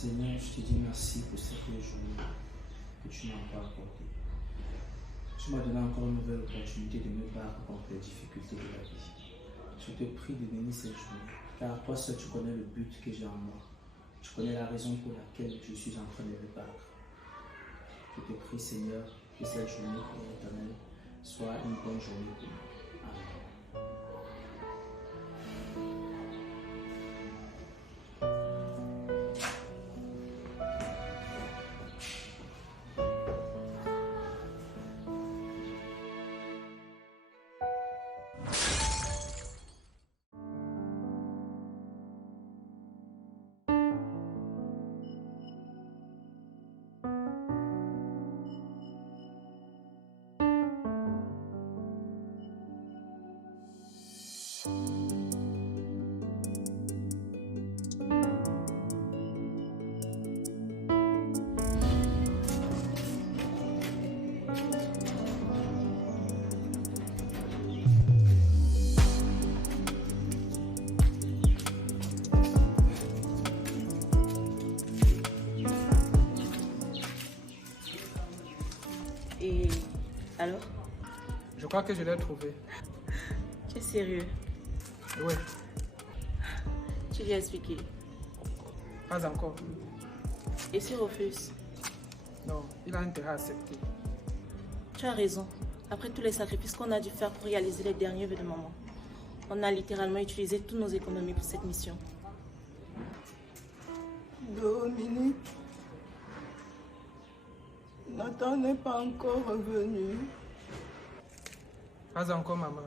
Seigneur, je te dis merci pour cette journée que tu m'as encore accordée. Tu m'as donné encore une nouvelle opportunité de me battre contre les difficultés de la vie. Je te prie de bénir cette journée, car toi seul tu connais le but que j'ai en moi. Tu connais la raison pour laquelle je suis en train de me battre. Je te prie, Seigneur, que cette journée, Père éternel, soit une bonne journée pour nous. Amen. Et alors? Je crois que je l'ai trouvé. Tu es sérieux? Oui, Tu lui as expliqué. pas encore. Et s'il refuse? Non, il a intérêt à accepter. Tu as raison. Après tous les sacrifices qu'on a dû faire pour réaliser les derniers vœux de maman, on a littéralement utilisé toutes nos économies pour cette mission. Dominique, Nathan n'est pas encore revenu. Pas encore, maman.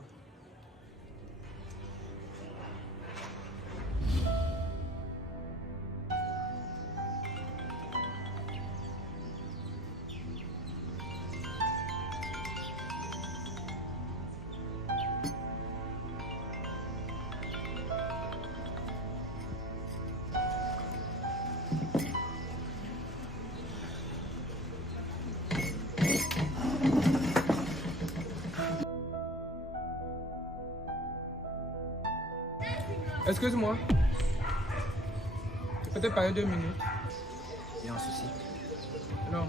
Excuse-moi. Je peux te parler 2 minutes? Il y a un souci. Non.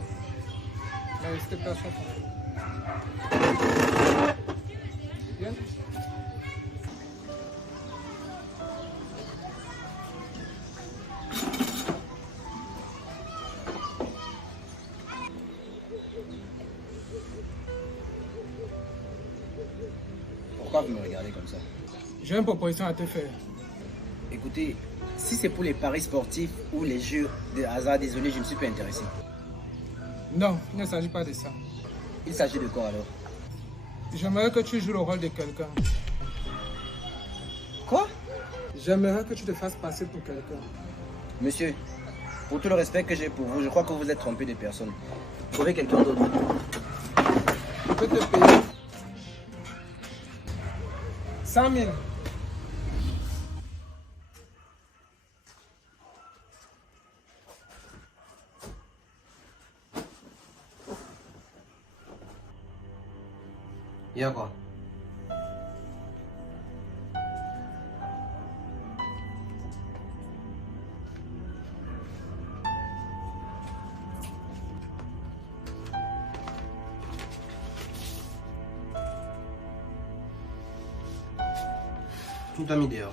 Mais c'était pas son Viens. Pourquoi vous me regardez comme ça? J'ai une proposition à te faire. Écoutez, si c'est pour les paris sportifs ou les jeux de hasard, désolé, je ne suis pas intéressé. Non, il ne s'agit pas de ça. Il s'agit de quoi alors? J'aimerais que tu joues le rôle de quelqu'un. Quoi? J'aimerais que tu te fasses passer pour quelqu'un. Monsieur, pour tout le respect que j'ai pour vous, je crois que vous êtes trompé de personne. Trouvez quelqu'un d'autre. Je peux te payer 100 000. Il y a quoi? Tu t'as mis dehors.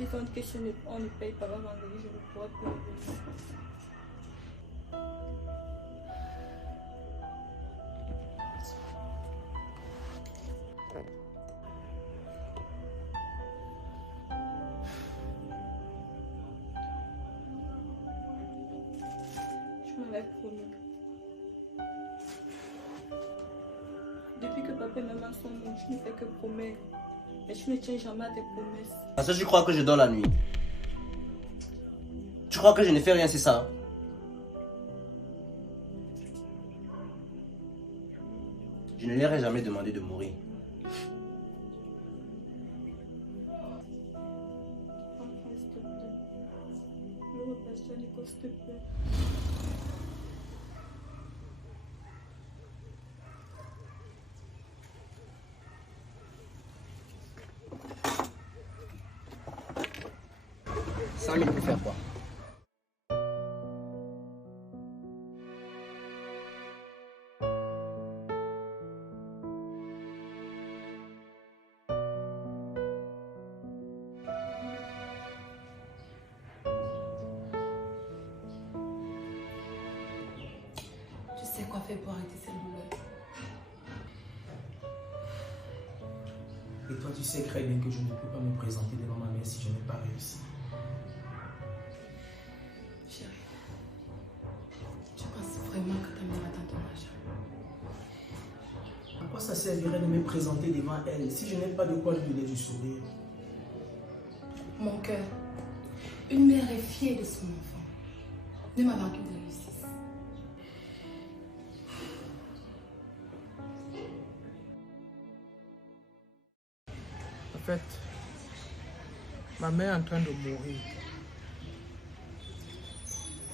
Ils comptent que si on ne paye pas avant vendredi, je ne pourrai plus revenir. Je m'avais promis. Depuis que papa et maman sont morts, je ne fais que promettre. Mais tu ne tiens jamais à tes promesses. Parce que tu crois que je dors la nuit. Tu crois que je ne fais rien, c'est ça? Je ne leur ai jamais demandé de mourir. Enfin, s'il te plaît. Ne repasse pas l'école, s'il te plaît. Ça, il peut faire quoi? fait pour arrêter cette douleur? Et toi, tu sais très bien que je ne peux pas me présenter devant ma mère si je n'ai pas réussi. Chérie, tu penses vraiment que ta mère attend ton argent? À quoi ça servirait de me présenter devant elle si je n'ai pas de quoi lui donner du sourire? Mon cœur, une mère est fière de son enfant, même avant qu'il ne réussisse. En fait, ma mère est en train de mourir.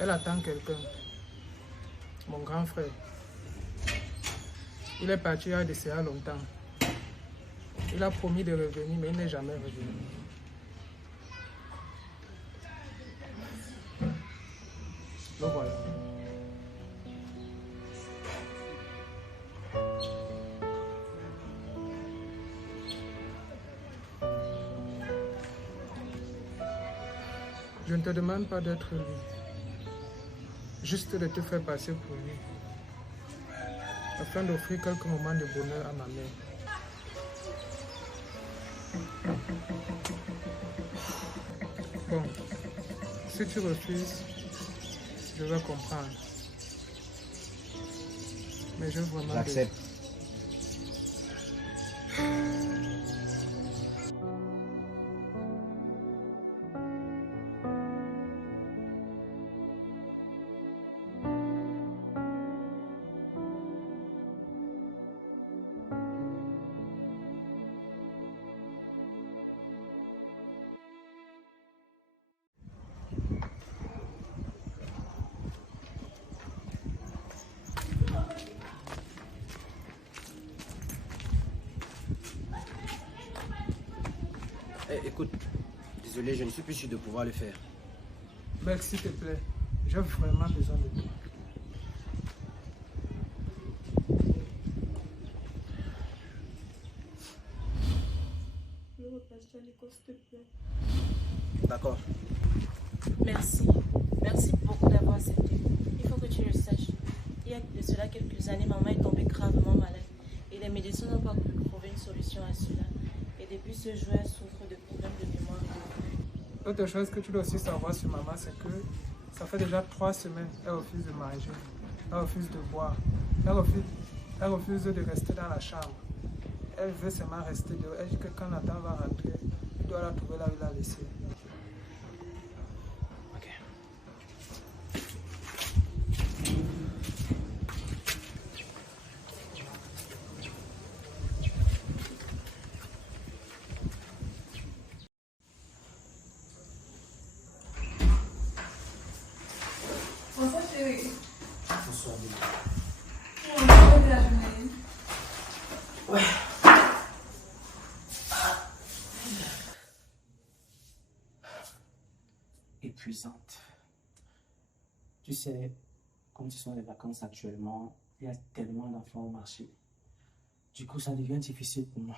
Elle attend quelqu'un. Mon grand frère. Il est parti il y a de cela longtemps. Il a promis de revenir, mais il n'est jamais revenu. Le voilà. Je ne te demande pas d'être lui, juste de te faire passer pour lui, afin d'offrir quelques moments de bonheur à ma mère. Bon, si tu refuses, je vais comprendre. Mais je veux vraiment... J'accepte. Écoute, désolé, je ne suis plus sûr de pouvoir le faire. Mec, s'il te plaît, j'ai vraiment besoin de toi. Je repasse à l'école, s'il te plaît. D'accord. Merci. Merci beaucoup d'avoir accepté. Il faut que tu le saches. Il y a de cela quelques années, maman est tombée gravement malade. Et les médecins n'ont pas pu trouver une solution à cela. Et depuis ce jour, elle souffre de problèmes de mémoire. L'autre chose que tu dois aussi savoir sur maman, c'est que ça fait déjà 3 semaines qu'elle refuse de manger, elle refuse de boire, elle refuse de rester dans la chambre. Elle veut seulement rester dehors. Elle dit que quand Nathan va rentrer, il doit la trouver là où il l'a laissée. Bonsoir chérie. Bonsoir, Bibi. Comment de la journée? Ouais. Épuisante. Tu sais, comme ce sont les vacances actuellement, il y a tellement d'enfants au marché. Du coup, ça devient difficile pour moi.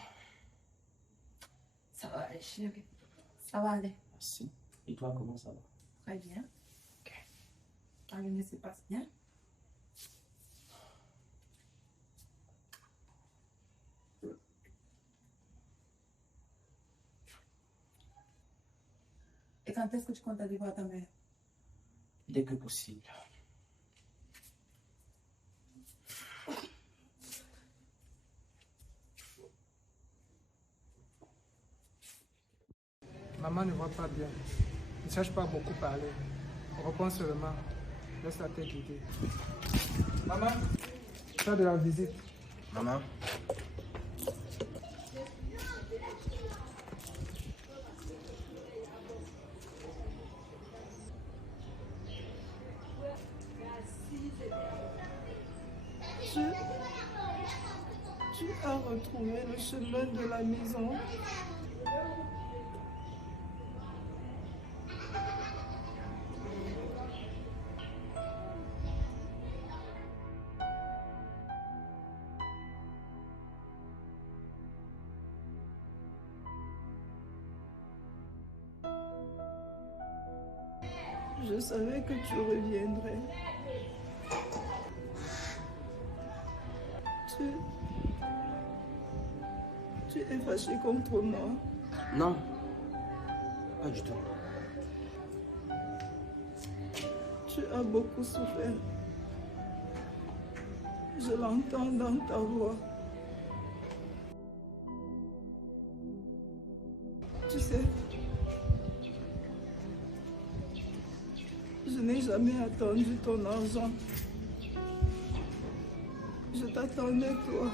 Ça va aller chérie. Ça va aller. Merci. Et toi, comment ça va? Très bien. La journée se passe bien. Et quand est-ce que tu comptes aller voir ta mère? Dès que possible. Maman ne va pas bien. Ne cherche pas à beaucoup parler. Reprends seulement. Laisse la tête guider. Maman, tu as de la visite. Maman, Tu as retrouvé le chemin de la maison. Je savais que tu reviendrais. Tu es fâché contre moi. Non, pas du tout. Tu as beaucoup souffert. Je l'entends dans ta voix. Tu sais, je n'ai jamais attendu ton argent. Je t'attendais, toi.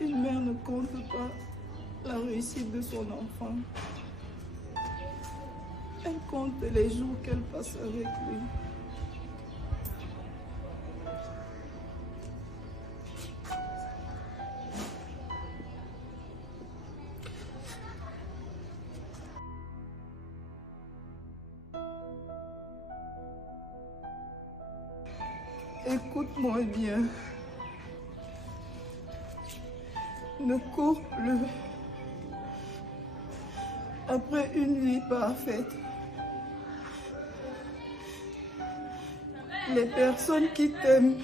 Une mère ne compte pas la réussite de son enfant. Elle compte les jours qu'elle passe avec lui. Écoute-moi bien. Ne cours plus après une vie parfaite. Les personnes qui t'aiment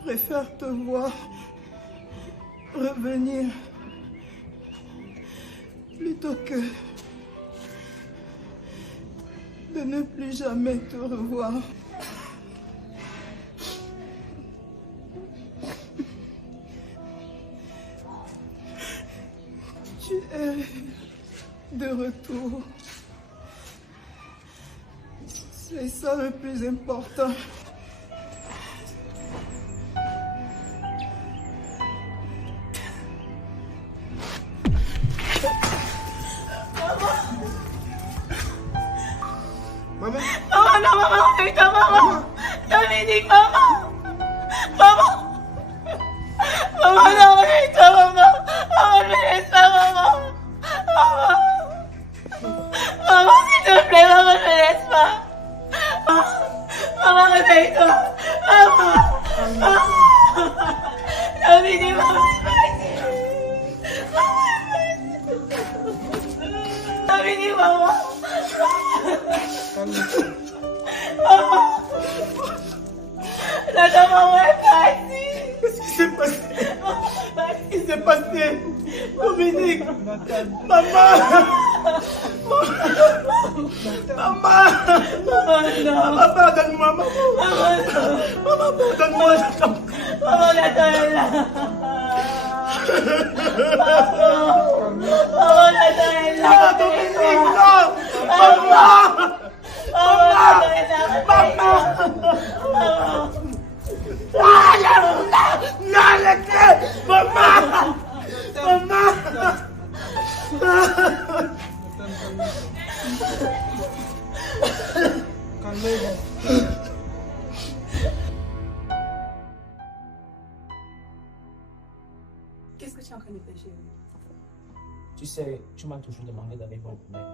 préfèrent te voir revenir plutôt que de ne plus jamais te revoir. Tu es de retour. C'est ça le plus important. Maman. Maman, non, maman, c'est ta maman. Dominique, maman. Maman. Maman, non, c'est ta maman. Maman, ne laisse pas, maman. Maman. Maman, s'il te plaît, maman, ne laisse pas. Maman, réveille-toi. Maman. Maman. Dominique, maman, Dominique, maman. La maman est partie. Qu'est-ce qui s'est passé? Qu'est-ce qui s'est passé? Dominique! Maman! Maman! Maman, pardonne-moi, maman! Maman, pardonne-moi! Maman, Nathan est là. Maman, Nathan est là. Maman, Dominique, non! Maman! Maman! Non, arrêtez! Maman! Maman! Calmez-vous. Qu'est-ce que tu es en train de faire, chérie? Tu sais, tu m'as toujours demandé d'aller voir le mec.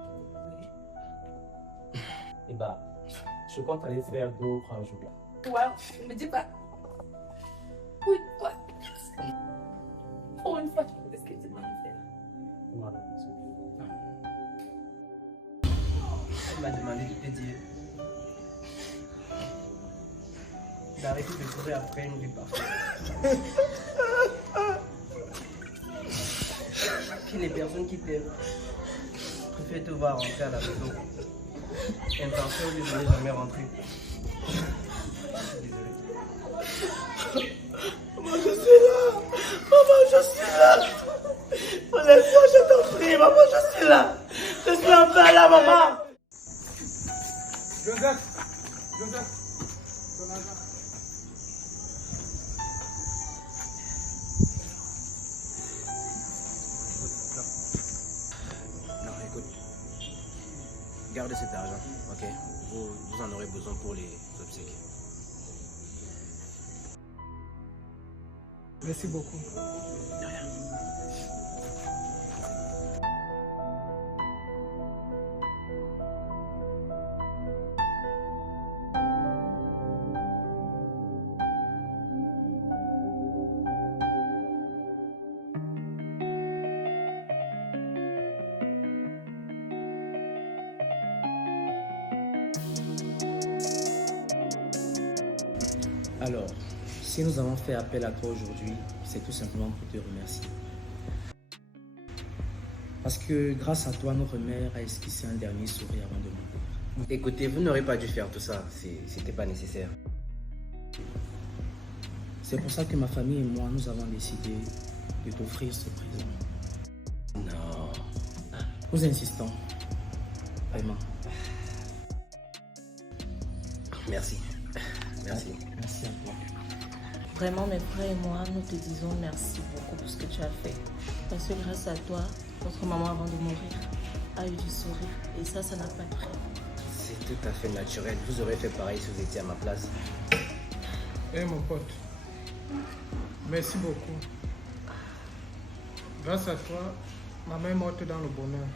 Oui. Et bah, je compte aller faire 2 ou 3 jours. Ouais, ne me dis pas. Oui, toi. Pour une fois, tu peux ce que tu m'as fait. Voilà. Elle m'a demandé de te dire d'arrêter de courir après une vie parfaite. Que les personnes qui t'aiment préfèrent te voir rentrer à la maison. Intention de ne jamais rentrer. Désolé. Maman, je suis là! Maman, je suis là! Relève-toi, je t'en prie! Maman, je suis là! Je suis enfin là, maman! Joseph, ton argent. Non, écoute. Gardez cet argent, ok? Vous en aurez besoin pour les obsèques. Merci beaucoup. De rien. Alors, si nous avons fait appel à toi aujourd'hui, c'est tout simplement pour te remercier. Parce que grâce à toi, notre mère a esquissé un dernier sourire avant de mourir. Écoutez, vous n'aurez pas dû faire tout ça. C'était pas nécessaire. C'est pour ça que ma famille et moi, nous avons décidé de t'offrir ce présent. Non. Nous insistons. Vraiment. Merci. Merci. Merci à toi. Vraiment, mes frères et moi, nous te disons merci beaucoup pour ce que tu as fait. Parce que grâce à toi, notre maman, avant de mourir, a eu du sourire. Et ça n'a pas de prix. C'est tout à fait naturel. Vous aurez fait pareil si vous étiez à ma place. Eh mon pote, merci beaucoup. Grâce à toi, maman est morte dans le bonheur.